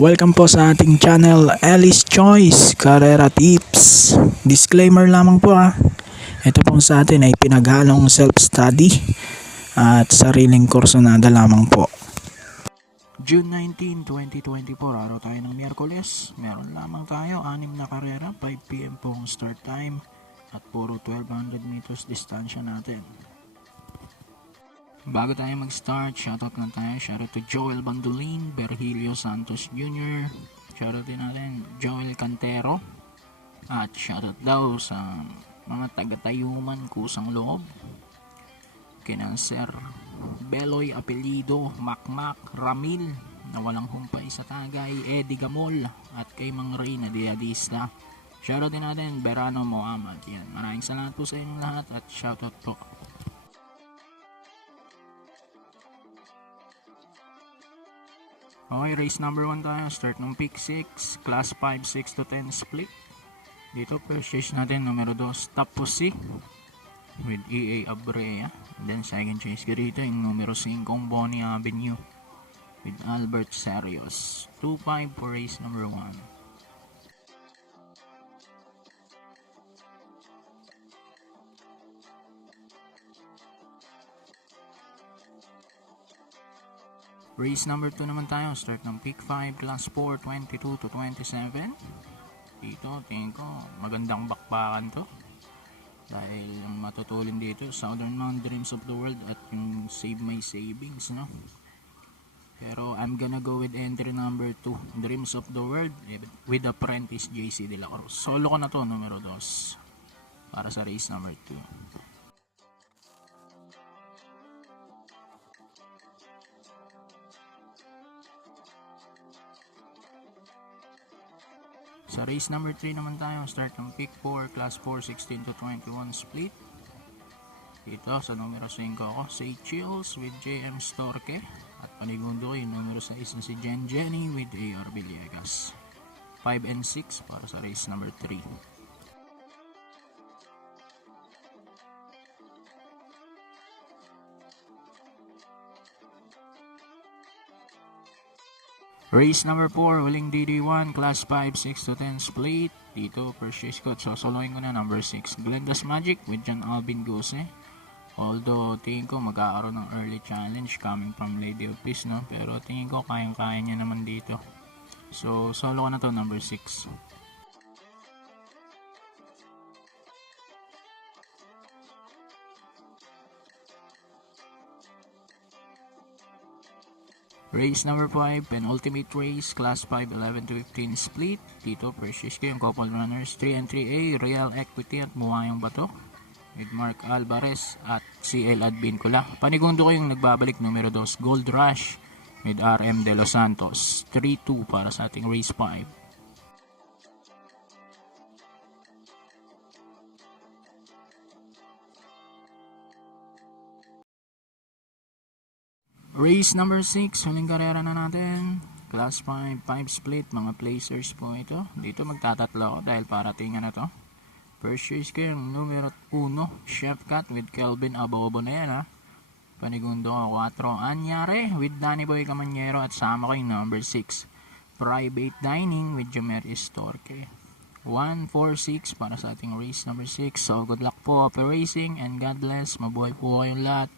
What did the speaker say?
Welcome po sa ating channel, Alice Choice Carrera Tips. Disclaimer lamang po Ito pong sa atin ay pinaghalong self-study at sariling kursonada lamang po. June 19, 2024, araw tayo ng Miyerkules. Meron lamang tayo 6 na karera, 5 PM pong start time at puro 1200 meters distansya natin. Bago tayo mag-start, shoutout lang tayo. Shoutout to Joel Bandolin, Virgilio Santos Jr. Shoutout din natin Joel Cantero. At shoutout daw sa mga taga-Tayuman, Kusang Loob. Kina Sir Beloy Apelido, Makmak, Ramil, na walang humpay sa Tagay, Eddie Gamol, at kay Mang Reyna Diadista. Shoutout din natin Berano Mohamad. Yan. Maraming salamat po sa inyong lahat at shoutout po. Okay, race number 1 tayo. Start ng pick 6, class 5, 6 to 10 split. Dito, first natin, numero 2, Tapusi with EA Abrea. Then, second choice ko rito, yung numero 5, Bonnie Avenue with Albert Serios. 2-5 for race number 1. Race number 2 naman tayo. Start ng pick 5, class 4, 22 to 27. Dito, tingin ko, magandang bakbakan to. Dahil ang matutulin dito, Southern Mount Dreams of the World at yung Save My Savings, no? Pero I'm gonna go with entry number 2, Dreams of the World with Apprentice JC De La Cruz. Solo ko na to, numero 2. Para sa race number 2. Sa race number 3 naman tayo, start ng pick 4, class 4, 16 to 21 split. Dito sa numero 5 ako, Say Chills with JM Storke. At panigundo yung numero 6 na si Jenny with AR Villegas. 5 and 6 para sa race number 3. Race number 4, huling DD1, class 5, 6 to 10 split. Dito, first race ko, sosoloin ko na number 6, Glenda's Magic with John Alvin Gose. Although, tingin ko magkakaroon ng early challenge coming from Lady of Peace, no? Pero tingin ko kayang-kaya niya naman dito. So, solo ko na to, number 6. Race number 5, penultimate race, class 5, 11 to 15 split. Dito, first race ko yung couple runners, 3 and 3A, Real Equity at Muwayong Bato with Mark Alvarez at CL Advincula. Panigundo ko yung nagbabalik, numero 2, Gold Rush with RM De Los Santos. 3-2 para sa ating race 5. Race number 6, huling karera na natin. Class 5, 5 split, mga placers po ito. Dito magtatatlo ako dahil paratingan na to. First race ko yung numero 1, Chef Cat with Kelvin Abobo na yan Panigundo ko 4, Anyare with Danny Boy Camanyero at sama ko yung number 6, Private Dining with Jomeris Torque. 1-4-6 para sa ating race number 6. So good luck po for racing and God bless. Mabuhay po kayong lahat.